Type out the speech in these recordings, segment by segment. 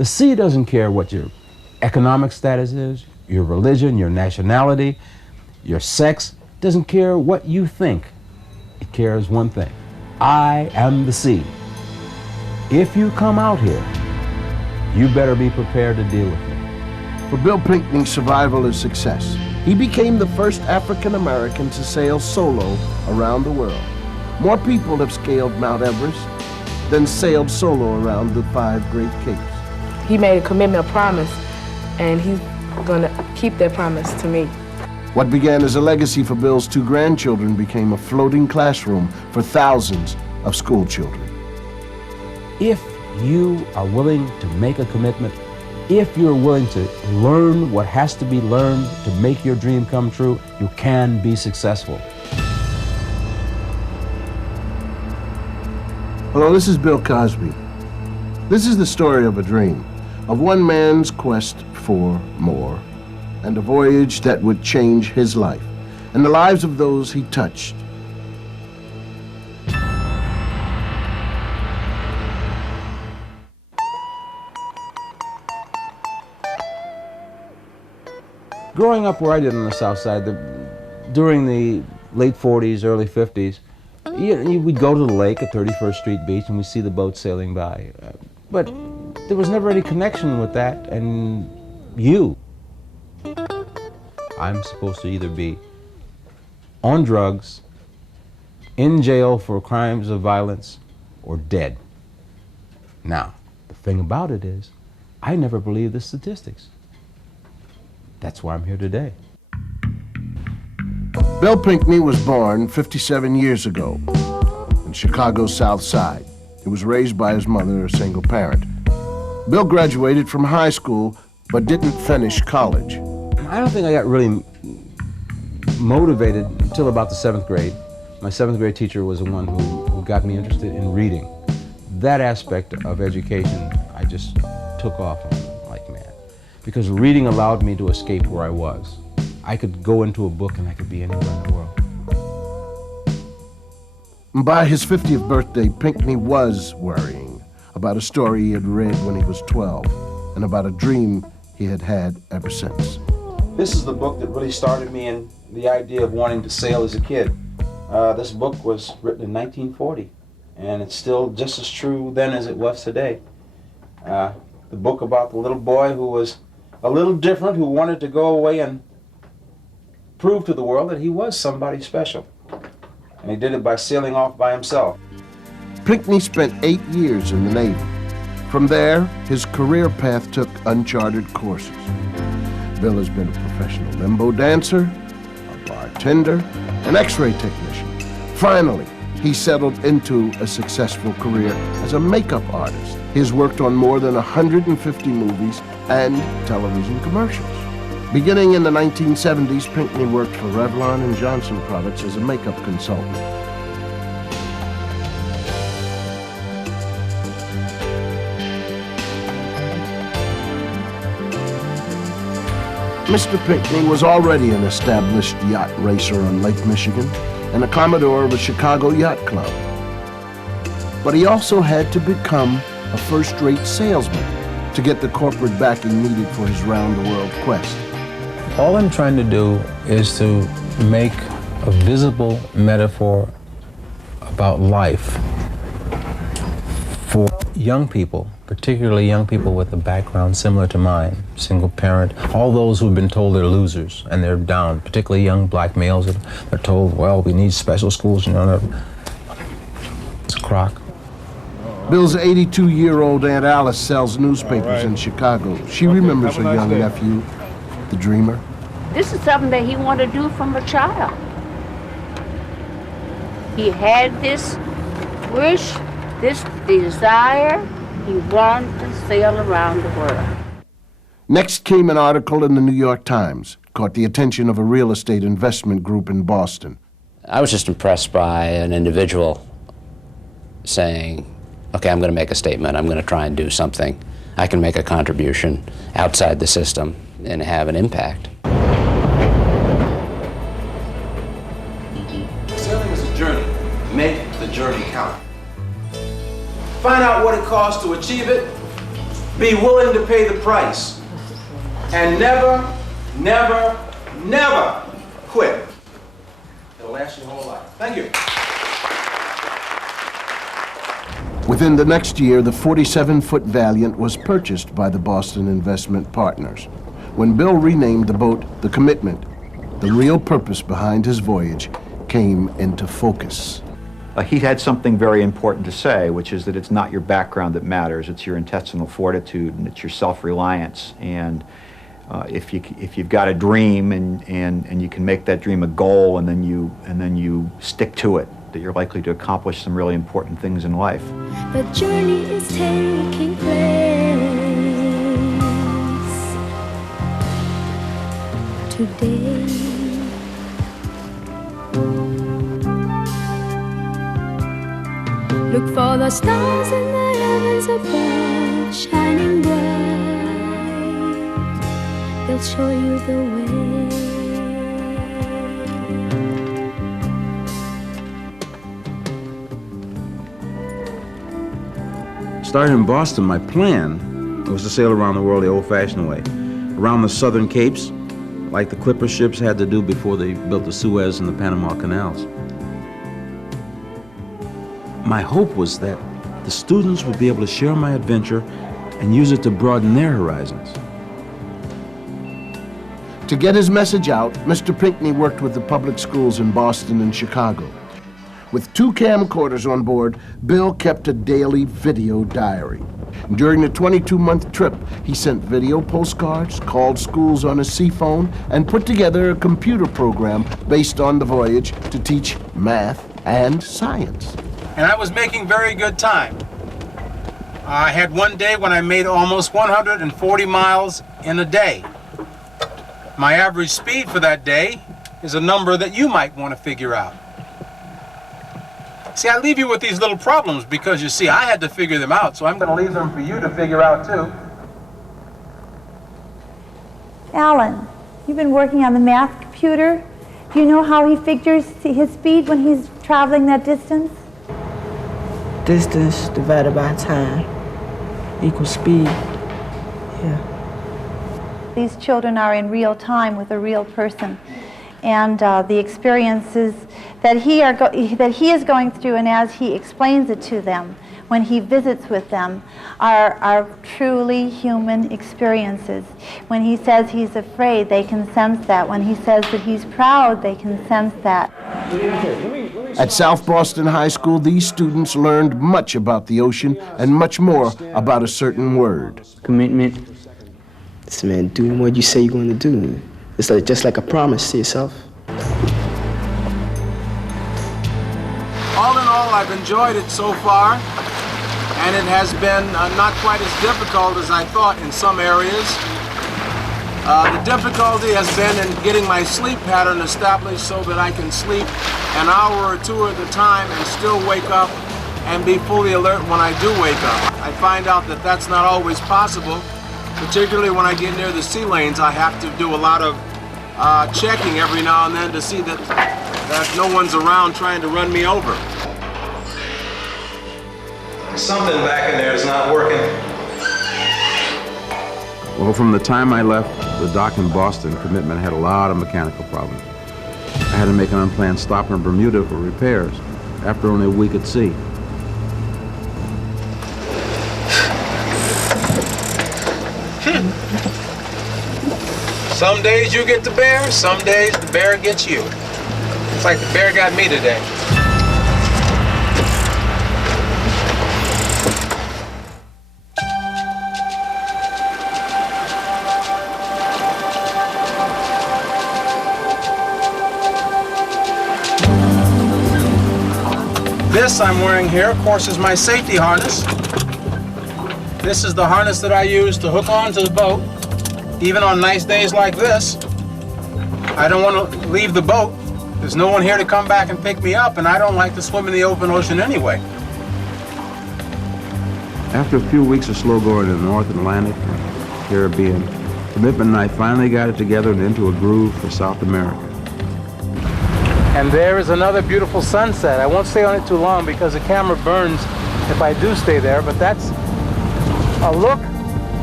The sea doesn't care what your economic status is, your religion, your nationality, your sex. It doesn't care what you think. It cares one thing. I am the sea. If you come out here, you better be prepared to deal with me. For Bill Pinkney, survival is success. He became the first African American to sail solo around the world. More people have scaled Mount Everest than sailed solo around the 5 Great Capes. He made a commitment, a promise, and he's gonna keep that promise to me. What began as a legacy for Bill's 2 grandchildren became a floating classroom for thousands of school children. If you are willing to make a commitment, if you're willing to learn what has to be learned to make your dream come true, you can be successful. Hello, this is Bill Cosby. This is the story of a dream, of one man's quest for more, and a voyage that would change his life and the lives of those he touched. Growing up where I did on the Southside, during the late 40s, early 50s, we'd go to the lake at 31st Street Beach and we'd see the boats sailing by. But there was never any connection with that and you. I'm supposed to either be on drugs, in jail for crimes of violence, or dead. Now, the thing about it is, I never believed the statistics. That's why I'm here today. Bill Pinkney was born 57 years ago in Chicago's Southside. He was raised by his mother, a single parent. Bill graduated from high school, but didn't finish college. I don't think I got really motivated until about the 7th grade. My 7th grade teacher was the one who got me interested in reading. That aspect of education, I just took off on like mad. Because reading allowed me to escape where I was. I could go into a book and I could be anywhere in the world. By his 50th birthday, Pinkney was worrying about a story he had read when he was 12 and about a dream he had had ever since. This is the book that really started me in the idea of wanting to sail as a kid. This book was written in 1940, and it's still just as true then as it was today. The book about the little boy who was a little different, who wanted to go away and prove to the world that he was somebody special. And he did it by sailing off by himself. Pinkney spent 8 years in the Navy. From there, his career path took uncharted courses. Bill has been a professional limbo dancer, a bartender, an X-ray technician. Finally, he settled into a successful career as a makeup artist. He has worked on more than 150 movies and television commercials. Beginning in the 1970s, Pinkney worked for Revlon and Johnson Products as a makeup consultant. Mr. Pinkney was already an established yacht racer on Lake Michigan and a Commodore of a Chicago Yacht Club. But he also had to become a first-rate salesman to get the corporate backing needed for his round-the-world quest. All I'm trying to do is to make a visible metaphor about life for young people, particularly young people with a background similar to mine, single parent, all those who've been told they're losers and they're down, particularly young black males. They're told, well, we need special schools, you know, it's a crock. Bill's 82-year-old Aunt Alice sells newspapers in Chicago. She remembers her young nephew, the dreamer. This is something that he wanted to do from a child. He had this wish, this desire. He wanted to sail around the world. Next came an article in the New York Times, caught the attention of a real estate investment group in Boston. I was just impressed by an individual saying, okay, I'm going to make a statement. I'm going to try and do something. I can make a contribution outside the system and have an impact. Sailing is a journey. Make the journey count. Find out what it costs to achieve it, Be willing to pay the price. And never, never, never quit. It'll last your whole life. Thank you. Within the next year, the 47-foot Valiant was purchased by the Boston Investment Partners. When Bill renamed the boat the Commitment, the real purpose behind his voyage came into focus. He had something very important to say, which is that it's not your background that matters, it's your intestinal fortitude and it's your self-reliance. And if you've got a dream and you can make that dream a goal and then you stick to it, that you're likely to accomplish some really important things in life. The journey is taking place today. Look for the stars in the heavens above, shining bright. They'll show you the way. Starting in Boston, my plan was to sail around the world the old-fashioned way. Around the southern capes, like the clipper ships had to do before they built the Suez and the Panama Canals. My hope was that the students would be able to share my adventure and use it to broaden their horizons. To get his message out, Mr. Pinkney worked with the public schools in Boston and Chicago. With 2 camcorders on board, Bill kept a daily video diary. During the 22-month trip, he sent video postcards, called schools on his sea phone, and put together a computer program based on the voyage to teach math and science. And I was making very good time. I had one day when I made almost 140 miles in a day. My average speed for that day is a number that you might want to figure out. See, I leave you with these little problems because, you see, I had to figure them out, so I'm going to leave them for you to figure out, too. Alan, you've been working on the math computer. Do you know how he figures his speed when he's traveling that distance? Distance divided by time equals speed. Yeah. These children are in real time with a real person. And the experiences that he is going through, and as he explains it to them, when he visits with them, are truly human experiences. When he says he's afraid, they can sense that. When he says that he's proud, they can sense that. At South Boston High School, these students learned much about the ocean and much more about a certain word. Commitment. It's, man, doing what you say you're going to do. It's like, just like a promise to yourself. All in all, I've enjoyed it so far, and it has been not quite as difficult as I thought in some areas. The difficulty has been in getting my sleep pattern established so that I can sleep an hour or 2 at a time and still wake up and be fully alert when I do wake up. I find out that that's not always possible, particularly when I get near the sea lanes. I have to do a lot of checking every now and then to see that no one's around trying to run me over. Something back in there is not working. Well, from the time I left the dock in Boston, Commitment had a lot of mechanical problems. I had to make an unplanned stop in Bermuda for repairs after only a week at sea. Some days you get the bear, some days the bear gets you. It's like the bear got me today. This I'm wearing here, of course, is my safety harness. This is the harness that I use to hook onto the boat. Even on nice days like this, I don't want to leave the boat. There's no one here to come back and pick me up, and I don't like to swim in the open ocean anyway. After a few weeks of slow going in the North Atlantic and Caribbean, Commitment and I finally got it together and into a groove for South America. And there is another beautiful sunset. I won't stay on it too long because the camera burns if I do stay there, but that's a look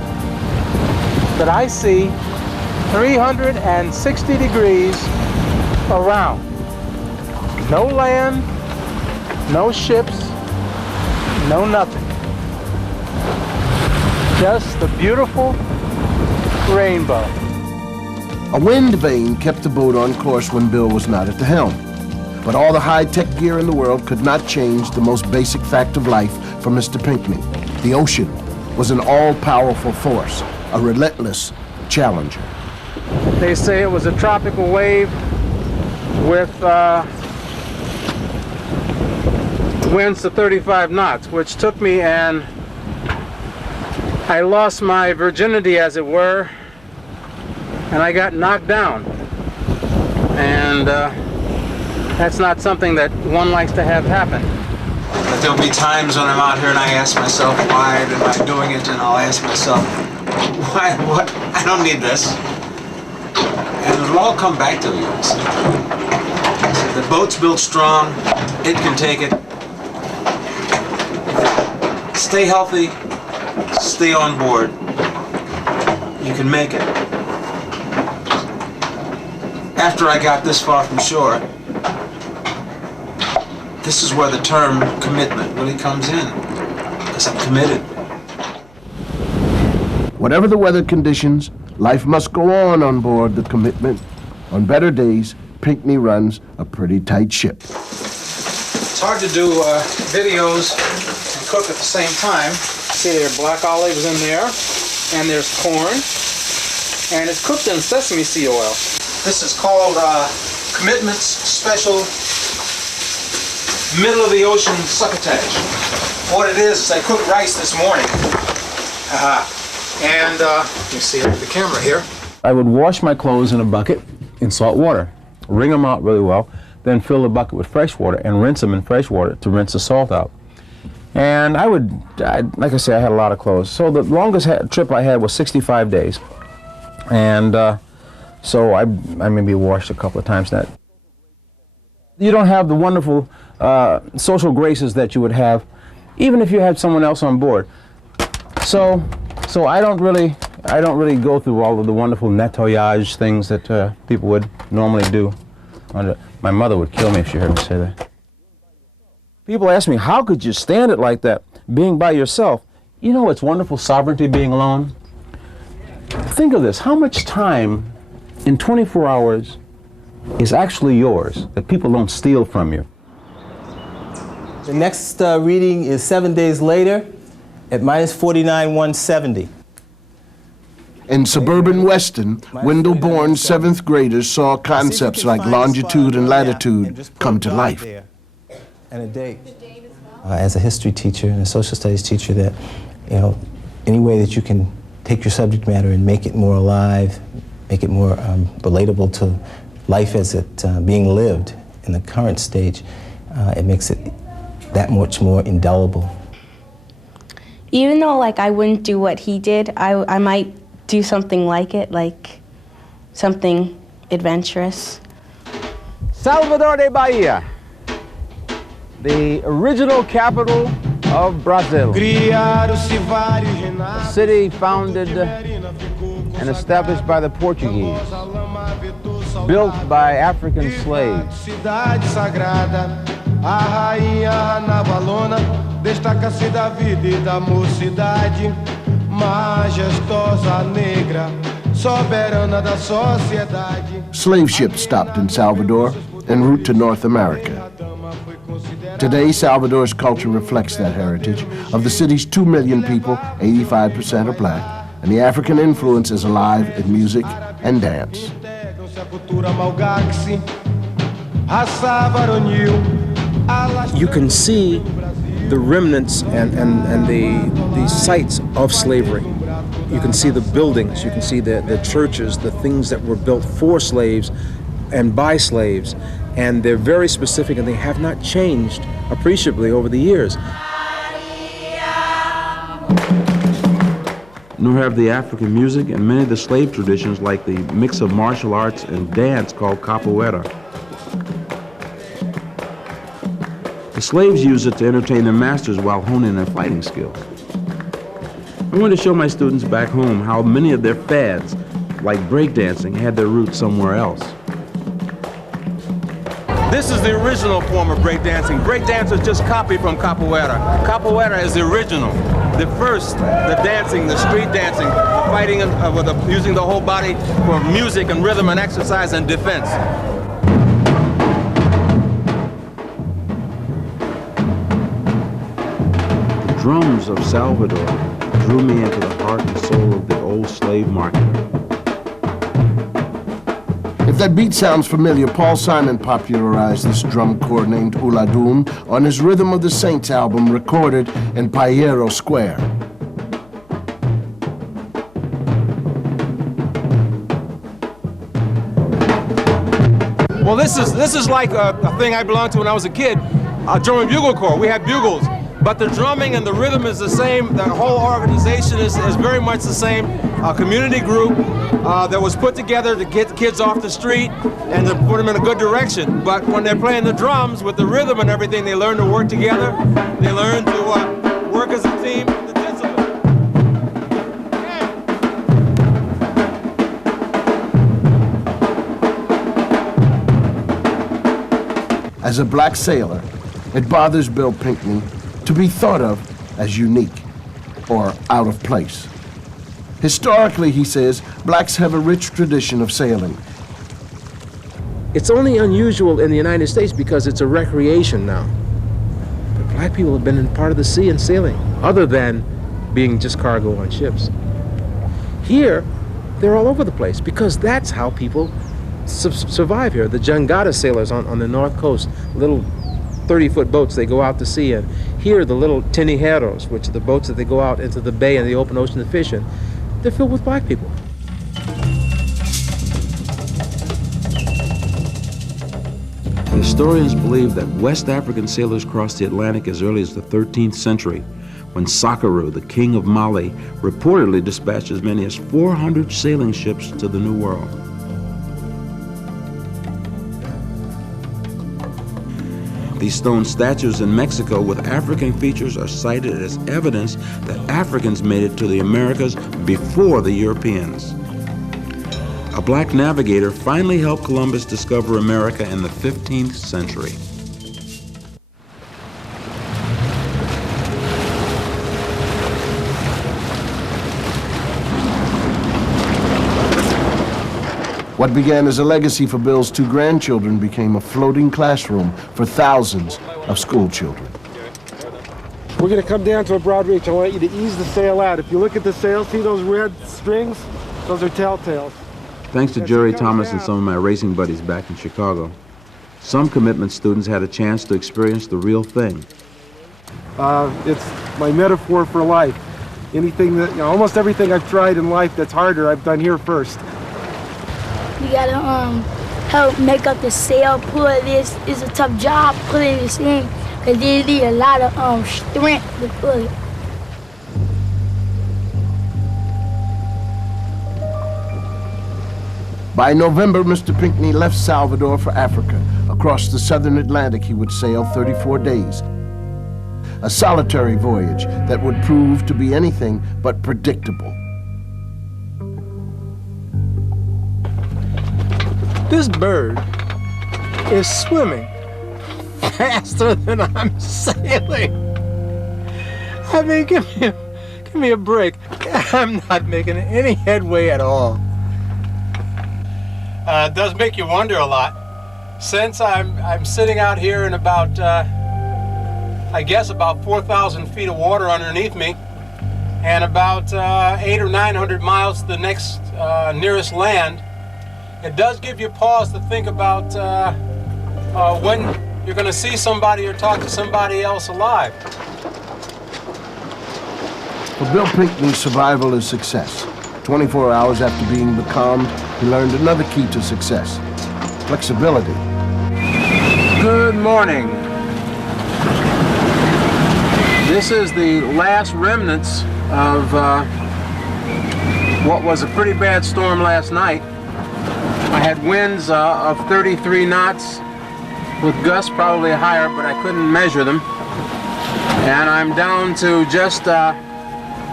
that I see 360 degrees around. No land, no ships, no nothing. Just the beautiful rainbow. A wind vane kept the boat on course when Bill was not at the helm. But all the high-tech gear in the world could not change the most basic fact of life for Mr. Pinkney. The ocean was an all-powerful force, a relentless challenger. They say it was a tropical wave with winds to 35 knots, which took me, and I lost my virginity, as it were, and I got knocked down. And that's not something that one likes to have happen. But there'll be times when I'm out here and I ask myself, why am I doing it? And I'll ask myself, why, what? I don't need this. And it'll all come back to you. The boat's built strong, it can take it. Stay healthy, stay on board. You can make it. After I got this far from shore, this is where the term commitment really comes in, because I'm committed. Whatever the weather conditions, life must go on board the Commitment. On better days, Pinkney runs a pretty tight ship. It's hard to do videos and cook at the same time. See, there are black olives in there, and there's corn, and it's cooked in sesame seed oil. This is called Commitment's special middle of the ocean succotash. What it is I cooked rice this morning. And you see the camera here. I would wash my clothes in a bucket in salt water, wring them out really well, then fill the bucket with fresh water and rinse them in fresh water to rinse the salt out. And like I say, I had a lot of clothes. So the longest trip I had was 65 days. And so I maybe washed a couple of times that. You don't have the wonderful social graces that you would have even if you had someone else on board. So I don't really go through all of the wonderful nettoyage things that people would normally do. My mother would kill me if she heard me say that. People ask me, how could you stand it like that, being by yourself? You know, it's wonderful sovereignty being alone. Think of this, how much time in 24 hours is actually yours that people don't steal from you? The next reading is 7 days later at minus 49,170. In suburban Weston, Wendell-born 7th graders saw concepts like longitude and latitude come to life. And a date. As a history teacher and a social studies teacher, that, you know, any way that you can take your subject matter and make it more alive, make it more relatable to life as it being lived in the current stage, it makes it that much more indelible. Even though, like, I wouldn't do what he did, I might do something like it, like something adventurous. Salvador de Bahia, the original capital of Brazil. A city founded and established by the Portuguese, built by African slaves. A rainha navalona destaca-se da vida e da mocidade, majestosa negra, soberana da sociedade. Slave ships stopped in Salvador en route to North America. Today, Salvador's culture reflects that heritage. Of the city's 2 million people, 85% are black, and the African influence is alive in music and dance. You can see the remnants and the sites of slavery. You can see the buildings, you can see the churches, the things that were built for slaves and by slaves, and they're very specific and they have not changed appreciably over the years. Nor have the African music and many of the slave traditions like the mix of martial arts and dance called capoeira. The slaves used it to entertain their masters while honing their fighting skills. want to show my students back home how many of their fads, like breakdancing, had their roots somewhere else. This is the original form of breakdancing. Breakdancers just copy from capoeira. Capoeira is the original. The first, the dancing, the street dancing, the fighting using the whole body for music and rhythm and exercise and defense. The drums of Salvador drew me into the heart and soul of the old slave market. If that beat sounds familiar, Paul Simon popularized this drum corps named Uladun on his Rhythm of the Saints album recorded in Payero Square. Well, this is like a thing I belonged to when I was a kid, a drum and bugle corps. We had bugles, but the drumming and the rhythm is the same. The whole organization is very much the same. A community group that was put together to get the kids off the street and to put them in a good direction. But when they're playing the drums with the rhythm and everything, they learn to work together. They learn to work as a team. The discipline. As a black sailor, it bothers Bill Pinkney to be thought of as unique or out of place. Historically, he says, blacks have a rich tradition of sailing. It's only unusual in the United States because it's a recreation now. But black people have been in part of the sea and sailing, other than being just cargo on ships. Here, they're all over the place because that's how people survive here. The jangada sailors on the north coast, little 30-foot boats they go out to sea in. Here, the little tinijeros, which are the boats that they go out into the bay and the open ocean to fish in, they're filled with black people. Historians believe that West African sailors crossed the Atlantic as early as the 13th century, when Sakaru, the king of Mali, reportedly dispatched as many as 400 sailing ships to the New World. These stone statues in Mexico with African features are cited as evidence that Africans made it to the Americas before the Europeans. A black navigator finally helped Columbus discover America in the 15th century. What began as a legacy for Bill's two grandchildren became a floating classroom for thousands of school children. We're going to come down to a broad reach. I want you to ease the sail out. If you look at the sail, see those red strings? Those are telltales. Thanks to Jerry Thomas and some of my racing buddies back in Chicago, some commitment students had a chance to experience the real thing. It's my metaphor for life. Anything that, almost everything I've tried in life that's harder, I've done here first. You gotta help make up the sail, pull this. It's a tough job pulling this in, because you need a lot of strength to pull it. By November, Mr. Pinkney left Salvador for Africa. Across the southern Atlantic, he would sail 34 days. A solitary voyage that would prove to be anything but predictable. This bird is swimming faster than I'm sailing. I mean, give me a break. I'm not making any headway at all. It does make you wonder a lot. Since I'm sitting out here in about, I guess about 4,000 feet of water underneath me, and about 800 or 900 miles to the next nearest land, it does give you pause to think about when you're going to see somebody or talk to somebody else alive. For Bill Pinkney, survival is success. 24 hours after being becalmed, he learned another key to success: flexibility. Good morning. This is the last remnants of what was a pretty bad storm last night. I had winds of 33 knots with gusts probably higher, but I couldn't measure them. And I'm down to just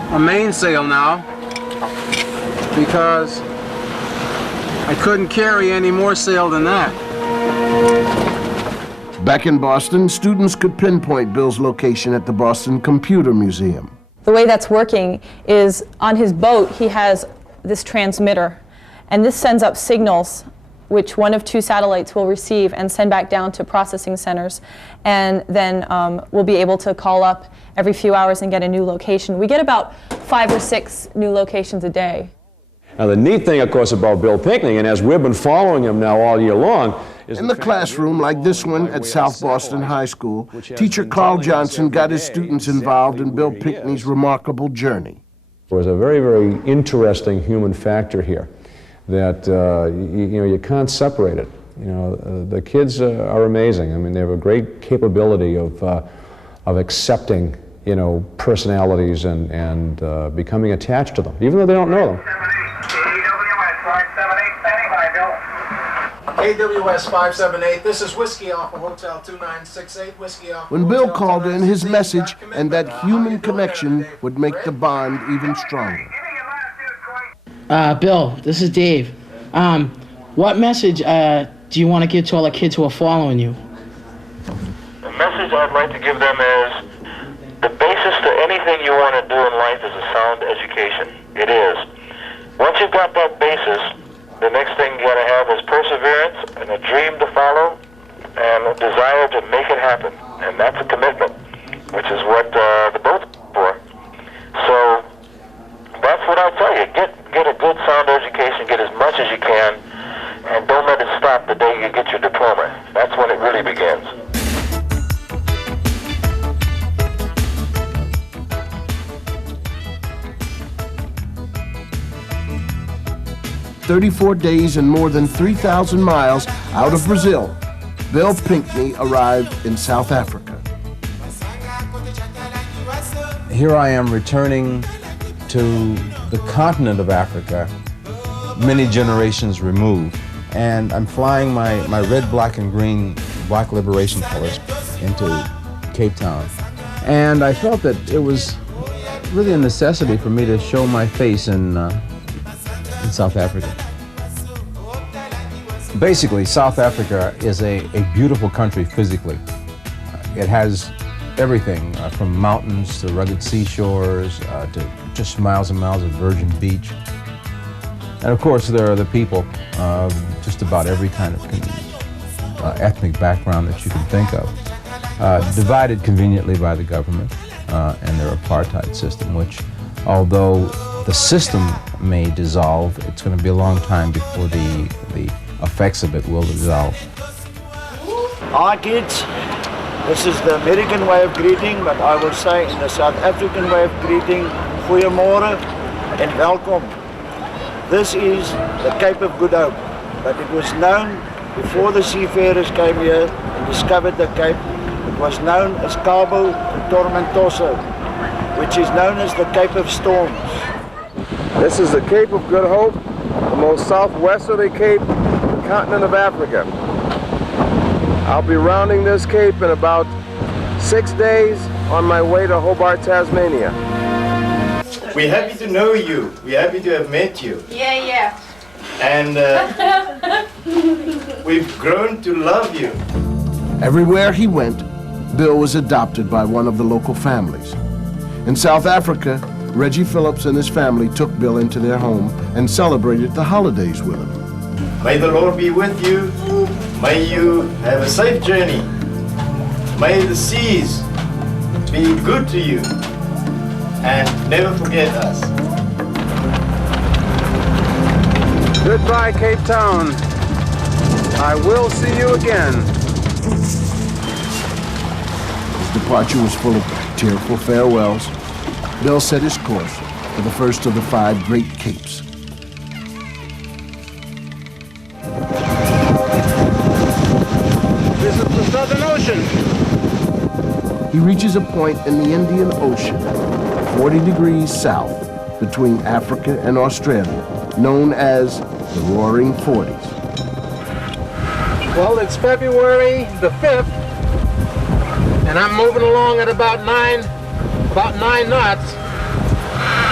a mainsail now because I couldn't carry any more sail than that. Back in Boston, students could pinpoint Bill's location at the Boston Computer Museum. The way that's working is on his boat, he has this transmitter, and this sends up signals which one of two satellites will receive and send back down to processing centers, and then we'll be able to call up every few hours and get a new location. We get about 5 or 6 new locations a day. Now the neat thing, of course, about Bill Pinkney, and as we've been following him now all year long, is in the classroom like this one at South Boston High School, teacher Carl Johnson got his students involved in Bill Pinkney's remarkable journey. There's a very, very interesting human factor here that you can't separate it. The kids are amazing. I mean, they have a great capability of accepting personalities and becoming attached to them, even though they don't know them. AWS 578, this is Whiskey Alpha Hotel 2968, Whiskey Alpha. When Bill called in, his message and that human connection would make the bond even stronger. Bill, this is Dave. What message do you want to give to all the kids who are following you? The message I'd like to give them is the basis to anything you want to do in life is a sound education. It is. Once you've got that basis, the next thing you got to have is perseverance and a dream to follow and a desire to make it happen. And that's a commitment, which is what the boat's for. So that's what I'll tell you. Get a good sound education, get as much as you can, and don't let it stop the day you get your diploma. That's when it really begins. "34 days and more than 3,000 miles out of Brazil, Bill Pinkney arrived in South Africa. Here I am returning to the continent of Africa, many generations removed, and I'm flying my red, black, and green Black Liberation colors into Cape Town. And I felt that it was really a necessity for me to show my face in South Africa. Basically, South Africa is a beautiful country physically. It has everything from mountains to rugged seashores to just miles and miles of virgin beach. And of course, there are the people, just about every kind of ethnic background that you can think of, divided conveniently by the government and their apartheid system, which, although the system may dissolve, it's going to be a long time before the effects of it will dissolve. Hi kids, this is the American way of greeting, but I will say in the South African way of greeting, goeiemorgen and welkom. This is the Cape of Good Hope, but it was known before the seafarers came here and discovered the Cape. It was known as Cabo Tormentoso, which is known as the Cape of Storms. This is the Cape of Good Hope, the most southwesterly cape in the continent of Africa. I'll be rounding this cape in about 6 days on my way to Hobart, Tasmania. We're happy to know you. We're happy to have met you. Yeah. And we've grown to love you. Everywhere he went, Bill was adopted by one of the local families. In South Africa, Reggie Phillips and his family took Bill into their home and celebrated the holidays with him. May the Lord be with you. May you have a safe journey. May the seas be good to you. And never forget us. Goodbye, Cape Town. I will see you again. His departure was full of tearful farewells. Bill set his course for the first of the 5 Great Capes. This is the Southern Ocean. He reaches a point in the Indian Ocean, 40 degrees south between Africa and Australia, known as the Roaring Forties. Well, it's February the 5th, and I'm moving along at about 9 knots.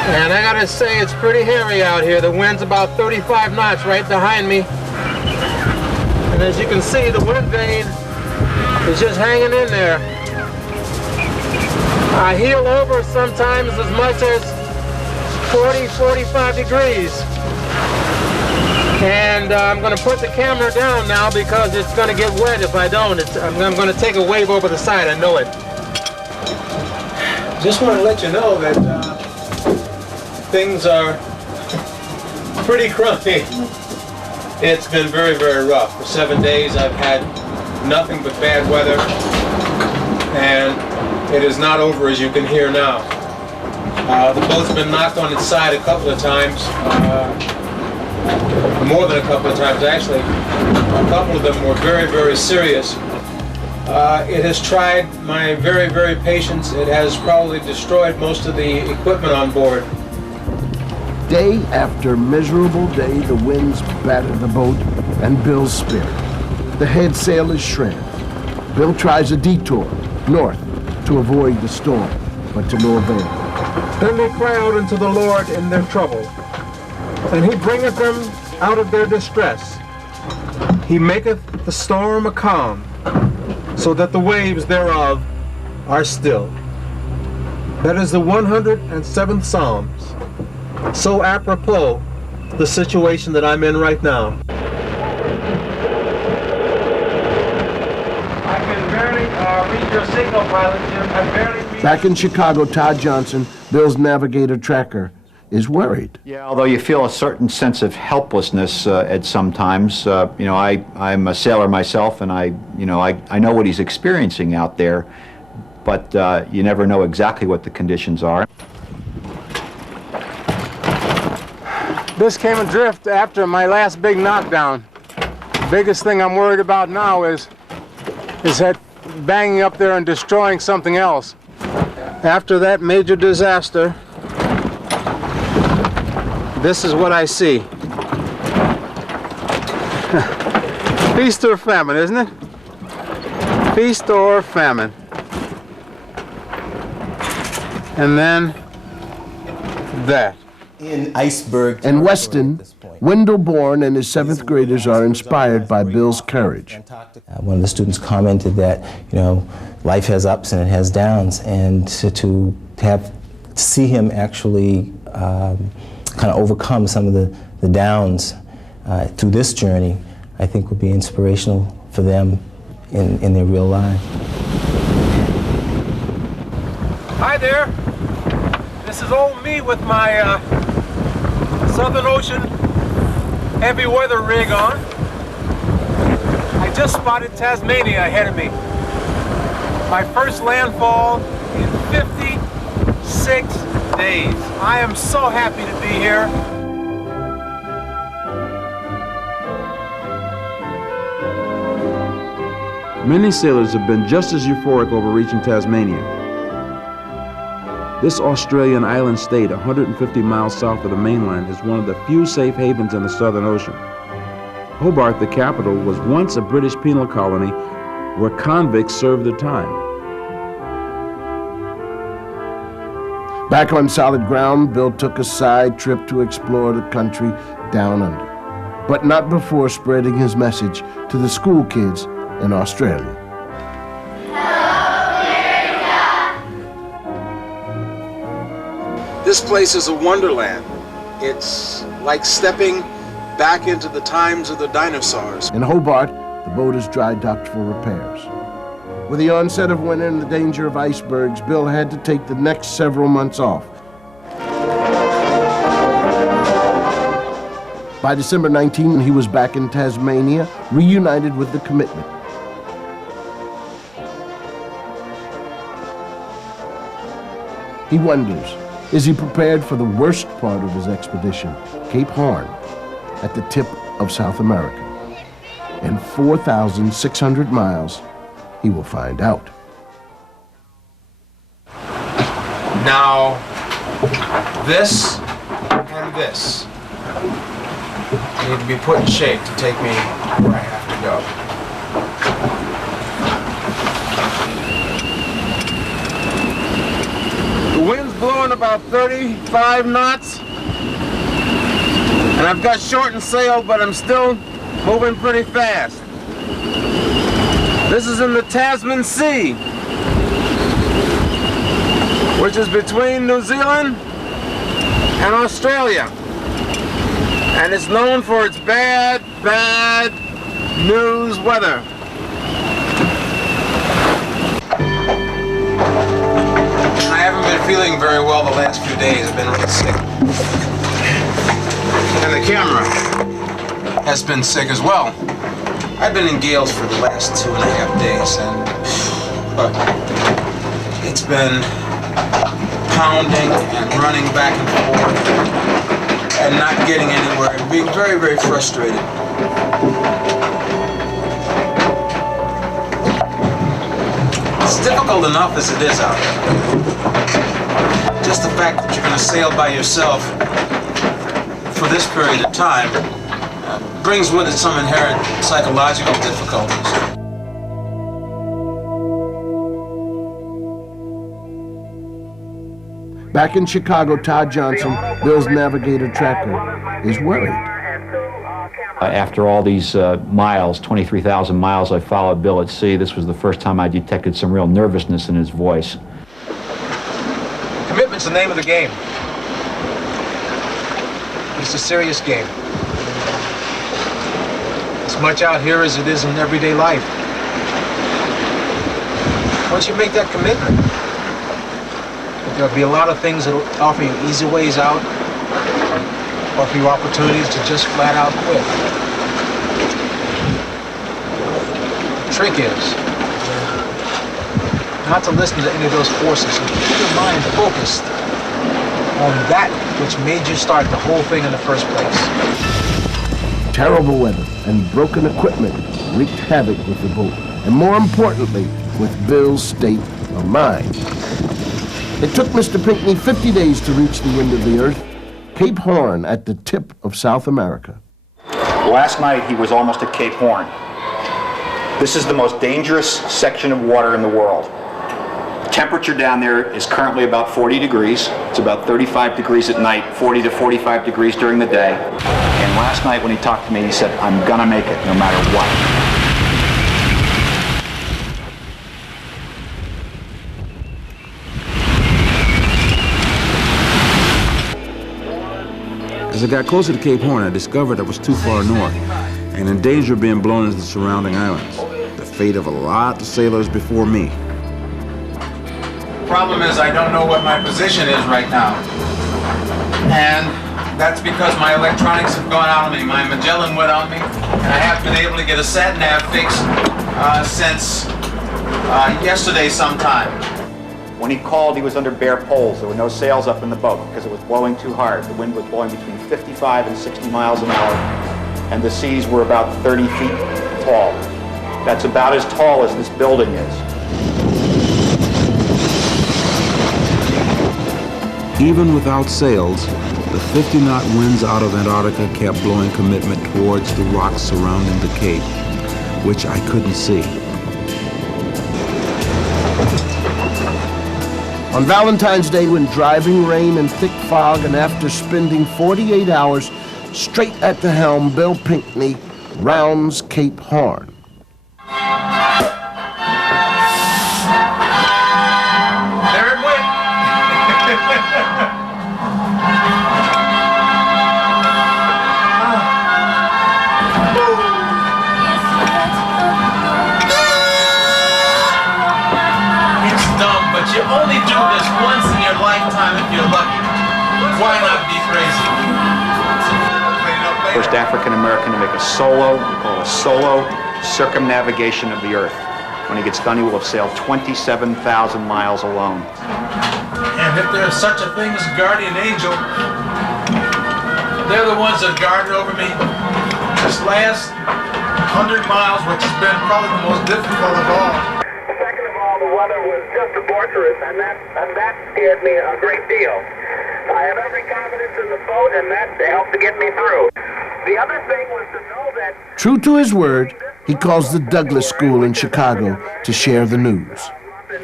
And I gotta say, it's pretty hairy out here. The wind's about 35 knots right behind me. And as you can see, the wind vane is just hanging in there. I heel over sometimes as much as 40, 45 degrees. And I'm gonna put the camera down now because it's gonna get wet if I don't. I'm gonna take a wave over the side, I know it. Just want to let you know that things are pretty crummy. It's been very, very rough. For 7 days I've had nothing but bad weather, and it is not over, as you can hear now. The boat's been knocked on its side a couple of times, more than a couple of times actually. A couple of them were very, very serious. It has tried my very, very patience. It has probably destroyed most of the equipment on board. Day after miserable day, the winds batter the boat and Bill's spirit. The head sail is shredded. Bill tries a detour north to avoid the storm, but to no avail. Then they cry out unto the Lord in their trouble, and he bringeth them out of their distress. He maketh the storm a calm, so that the waves thereof are still. That is the 107th Psalms. So apropos the situation that I'm in right now. I can barely read your signal, pilot Jim. I barely read. Back in Chicago, Todd Johnson, Bill's navigator tracker, is worried. Yeah, although you feel a certain sense of helplessness at some times. You know, I'm a sailor myself, and I know what he's experiencing out there, but you never know exactly what the conditions are. This came adrift after my last big knockdown. The biggest thing I'm worried about now is that banging up there and destroying something else. After that major disaster, this is what I see. Feast or famine, isn't it? Feast or famine. And then that. In Iceberg. In Weston, Wendell Bourne and his 7th graders are inspired by Bill's courage. One of the students commented that, you know, life has ups and it has downs, and to see him actually kind of overcome some of the downs through this journey, I think would be inspirational for them in their real life. Hi there. This is old me with my Southern Ocean heavy weather rig on. I just spotted Tasmania ahead of me. My first landfall in 56 days. I am so happy to be here. Many sailors have been just as euphoric over reaching Tasmania. This Australian island state, 150 miles south of the mainland, is one of the few safe havens in the Southern Ocean. Hobart, the capital, was once a British penal colony where convicts served their time. Back on solid ground, Bill took a side trip to explore the country down under, but not before spreading his message to the school kids in Australia. This place is a wonderland. It's like stepping back into the times of the dinosaurs. In Hobart, the boat is dry docked for repairs. With the onset of winter and the danger of icebergs, Bill had to take the next several months off. By December 19, he was back in Tasmania, reunited with the commitment. He wonders, is he prepared for the worst part of his expedition, Cape Horn, at the tip of South America? In 4,600 miles, he will find out. Now, this and this need to be put in shape to take me where I have to go. The wind's blowing about 35 knots. And I've got shortened sail, but I'm still moving pretty fast. This is in the Tasman Sea, which is between New Zealand and Australia. And it's known for its bad news weather. I haven't been feeling very well the last few days. I've been really sick. And the camera has been sick as well. I've been in gales for the last 2.5 days, and it's been pounding and running back and forth and not getting anywhere and being very, very frustrated. It's difficult enough as it is out there. Just the fact that you're going to sail by yourself for this period of time brings with it some inherent psychological difficulties. Back in Chicago, Todd Johnson, Bill's navigator tracker, is worried. After all these miles, 23,000 miles I followed Bill at sea, this was the first time I detected some real nervousness in his voice. Commitment's the name of the game. It's a serious game. As much out here as it is in everyday life. Once you make that commitment, there'll be a lot of things that will offer you easy ways out, offer you opportunities to just flat out quit. The trick is not to listen to any of those forces and keep your mind focused on that which made you start the whole thing in the first place. Terrible weather and broken equipment wreaked havoc with the boat, and more importantly, with Bill's state of mind. It took Mr. Pinkney 50 days to reach the end of the earth, Cape Horn at the tip of South America. Last night he was almost at Cape Horn. This is the most dangerous section of water in the world. Temperature down there is currently about 40 degrees. It's about 35 degrees at night, 40 to 45 degrees during the day. And last night when he talked to me, he said, "I'm gonna make it no matter what." As I got closer to Cape Horn, I discovered I was too far north and in danger of being blown into the surrounding islands. The fate of a lot of sailors before me. Problem is, I don't know what my position is right now. And that's because my electronics have gone out on me. My Magellan went on me, and I haven't been able to get a sat-nav fix since yesterday sometime. When he called, he was under bare poles. There were no sails up in the boat because it was blowing too hard. The wind was blowing between 55 and 60 miles an hour, and the seas were about 30 feet tall. That's about as tall as this building is. Even without sails, the 50-knot winds out of Antarctica kept blowing commitment towards the rocks surrounding the cape, which I couldn't see. On Valentine's Day, when driving rain and thick fog, and after spending 48 hours straight at the helm, Bill Pinkney rounds Cape Horn. There it went! It's dumb, but you only do this once in your lifetime if you're lucky. Why not be crazy? First African American to make a solo, we call it a solo circumnavigation of the Earth. When he gets done, he will have sailed 27,000 miles alone. And if there's such a thing as a guardian angel, they're the ones that guarded over me this last 100 miles, which has been probably the most difficult of all. Second of all, the weather was just debaucherous, and that scared me a great deal. I have every confidence in the boat, and that helped to get me through. The other thing was to know that... True to his word, he calls the Douglas School in Chicago to share the news.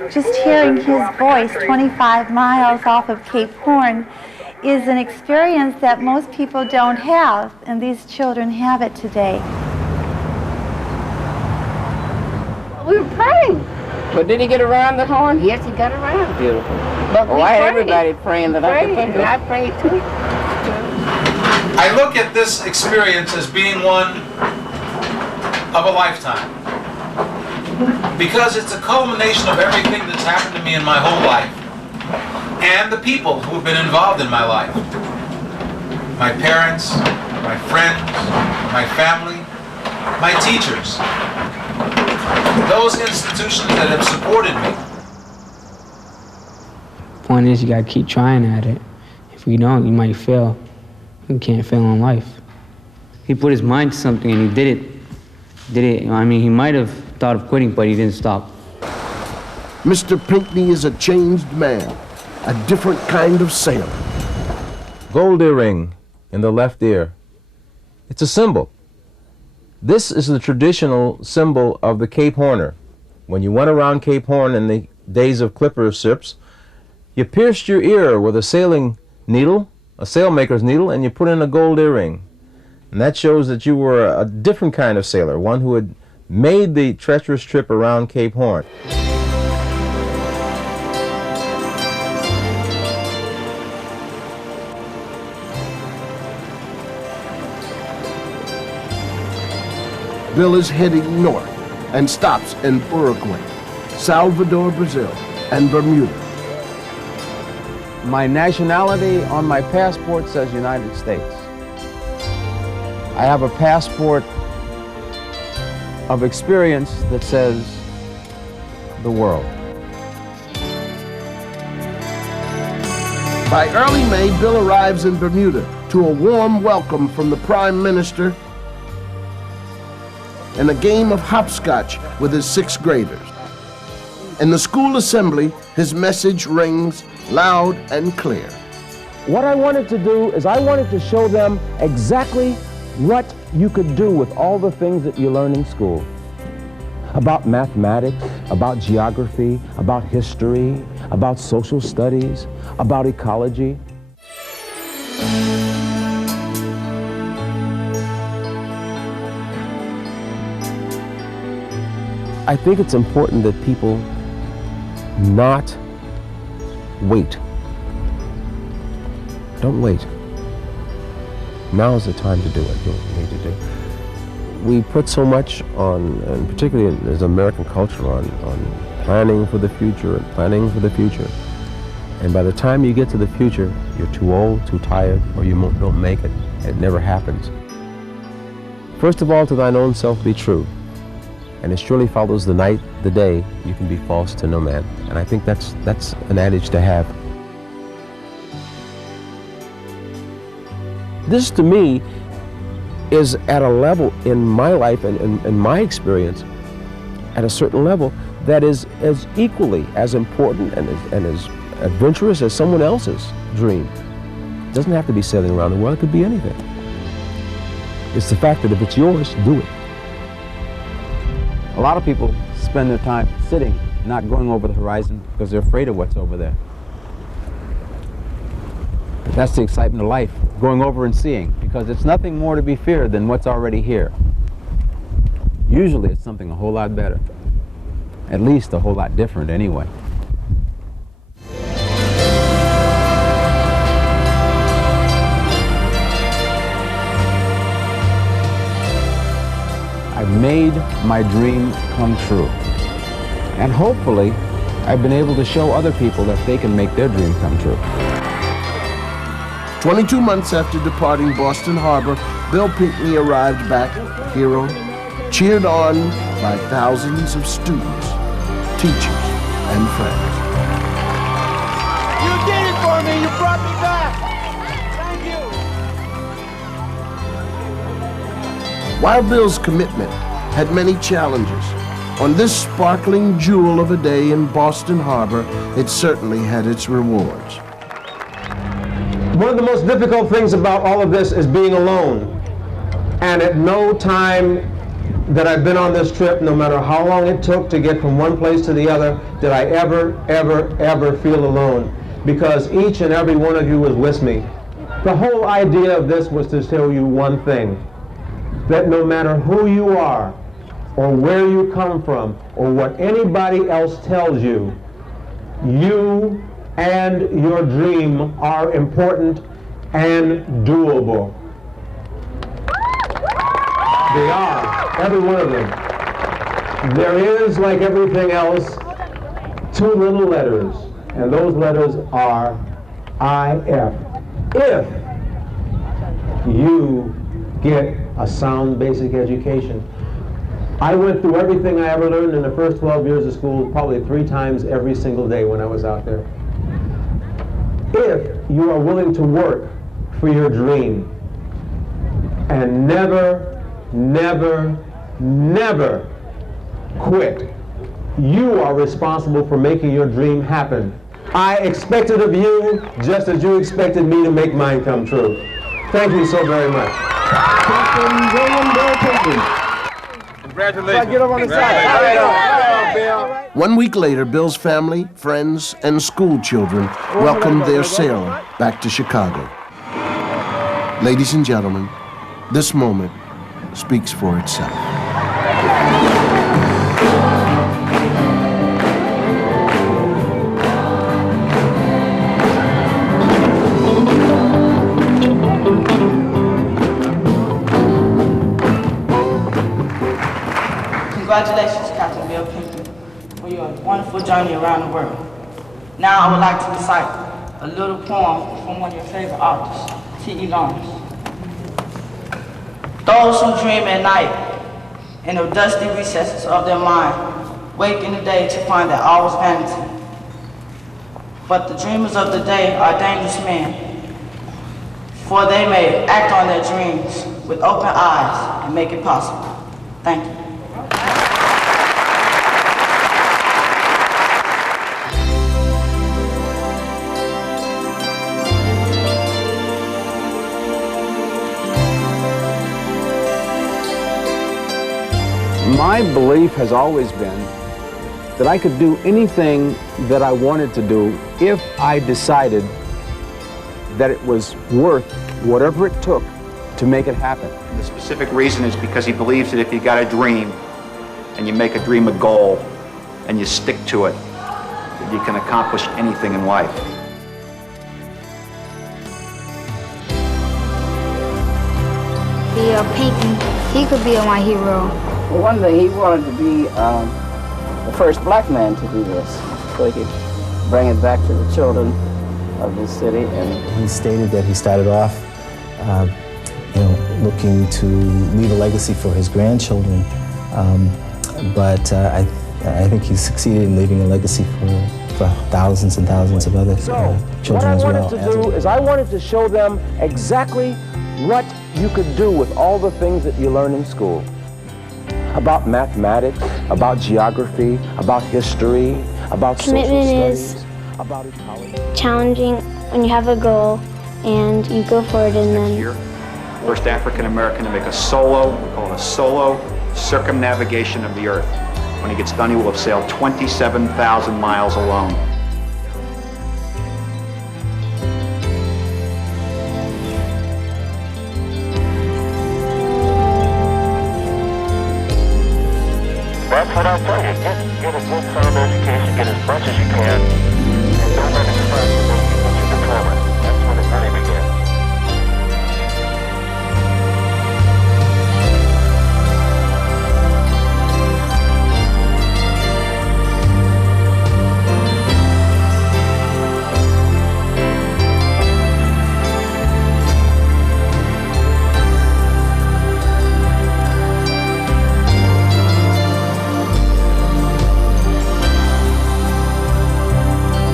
Just hearing his voice 25 miles off of Cape Horn is an experience that most people don't have, and these children have it today. We were praying. But did he get around the horn? Yes, he got around. Beautiful. But we Why prayed. everybody praying that I could think of? I prayed too. I look at this experience as being one of a lifetime, because it's a culmination of everything that's happened to me in my whole life and the people who have been involved in my life. My parents, my friends, my family, my teachers, those institutions that have supported me. Point is, you gotta keep trying at it. If you don't, you might fail. You can't fail in life. He put his mind to something and he did it. I mean, he might have thought of quitting, but he didn't stop. Mr. Pinkney is a changed man, a different kind of sailor. Gold earring in the left ear. It's a symbol. This is the traditional symbol of the Cape Horner. When you went around Cape Horn in the days of clipper ships, you pierced your ear with a sailing needle, a sailmaker's needle, and you put in a gold earring. And that shows that you were a different kind of sailor, one who had made the treacherous trip around Cape Horn. Bill is heading north and stops in Uruguay, Salvador, Brazil, and Bermuda. My nationality on my passport says United States. I have a passport of experience that says the world. By early May, Bill arrives in Bermuda to a warm welcome from the Prime Minister and a game of hopscotch with his sixth graders. In the school assembly, his message rings loud and clear. What I wanted to do is I wanted to show them exactly what you could do with all the things that you learn in school. About mathematics, about geography, about history, about social studies, about ecology. I think it's important that people not wait. Don't wait. Now is the time to do what you need to do. We put so much on, and particularly as American culture, on planning for the future and planning for the future. And by the time you get to the future, you're too old, too tired, or you don't make it. It never happens. First of all, to thine own self be true. And it surely follows the night, the day, you can be false to no man. And I think that's an adage to have. This, to me, is at a level in my life and in my experience, at a certain level, that is as equally as important and as adventurous as someone else's dream. It doesn't have to be sailing around the world, it could be anything. It's the fact that if it's yours, do it. A lot of people spend their time sitting, not going over the horizon because they're afraid of what's over there. But that's the excitement of life, going over and seeing, because it's nothing more to be feared than what's already here. Usually it's something a whole lot better, at least a whole lot different anyway. I've made my dream come true. And hopefully, I've been able to show other people that they can make their dream come true. 22 months after departing Boston Harbor, Bill Pinkney arrived back hero, cheered on by thousands of students, teachers, and friends. You did it for me. You brought me back. Thank you. While Bill's commitment had many challenges, on this sparkling jewel of a day in Boston Harbor, it certainly had its rewards. One of the most difficult things about all of this is being alone. And at no time that I've been on this trip, no matter how long it took to get from one place to the other, did I ever feel alone, because each and every one of you was with me. The whole idea of this was to tell you one thing, that no matter who you are, or where you come from, or what anybody else tells you, you and your dream are important and doable. They are, every one of them. There is, like everything else, two little letters, and those letters are IF. If you get a sound basic education. I went through everything I ever learned in the first 12 years of school, probably 3 times every single day when I was out there. If you are willing to work for your dream and never quit, you are responsible for making your dream happen. I expect it of you just as you expected me to make mine come true. Thank you so very much. Captain William Bill Pinkney. Congratulations. Get up on the side. 1 week later, Bill's family, friends, and school children welcomed their sailor back to Chicago. Ladies and gentlemen, this moment speaks for itself. Congratulations, Captain Bill Pinkney, for your wonderful journey around the world. Now I would like to recite a little poem from one of your favorite authors, T.E. Lawrence. Those who dream at night in the dusty recesses of their mind wake in the day to find that all is vanity. But the dreamers of the day are dangerous men, for they may act on their dreams with open eyes and make it possible. Thank you. My belief has always been that I could do anything that I wanted to do if I decided that it was worth whatever it took to make it happen. The specific reason is because he believes that if you got a dream and you make a dream a goal and you stick to it, that you can accomplish anything in life. Bill Pinkney, he could be my hero. Well, one day he wanted to be the first black man to do this, so he could bring it back to the children of this city. And he stated that he started off, looking to leave a legacy for his grandchildren, but I think he succeeded in leaving a legacy for thousands and thousands of other children as well. What I wanted to do is I wanted to show them exactly what you could do with all the things that you learn in school. About mathematics, about geography, about history, about social studies, about ecology. Challenging when you have a goal and you go for it and then... Year, first African American to make a solo, we call it a solo circumnavigation of the Earth. When he gets done, he will have sailed 27,000 miles alone. That's what I'll tell you. Get a good sound education, get as much as you can, and don't let it start to make you get your diploma. That's when it really begins.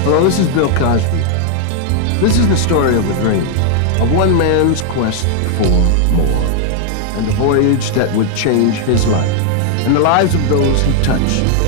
Hello, this is Bill Cosby. This is the story of a dream, of one man's quest for more, and a voyage that would change his life and the lives of those he touched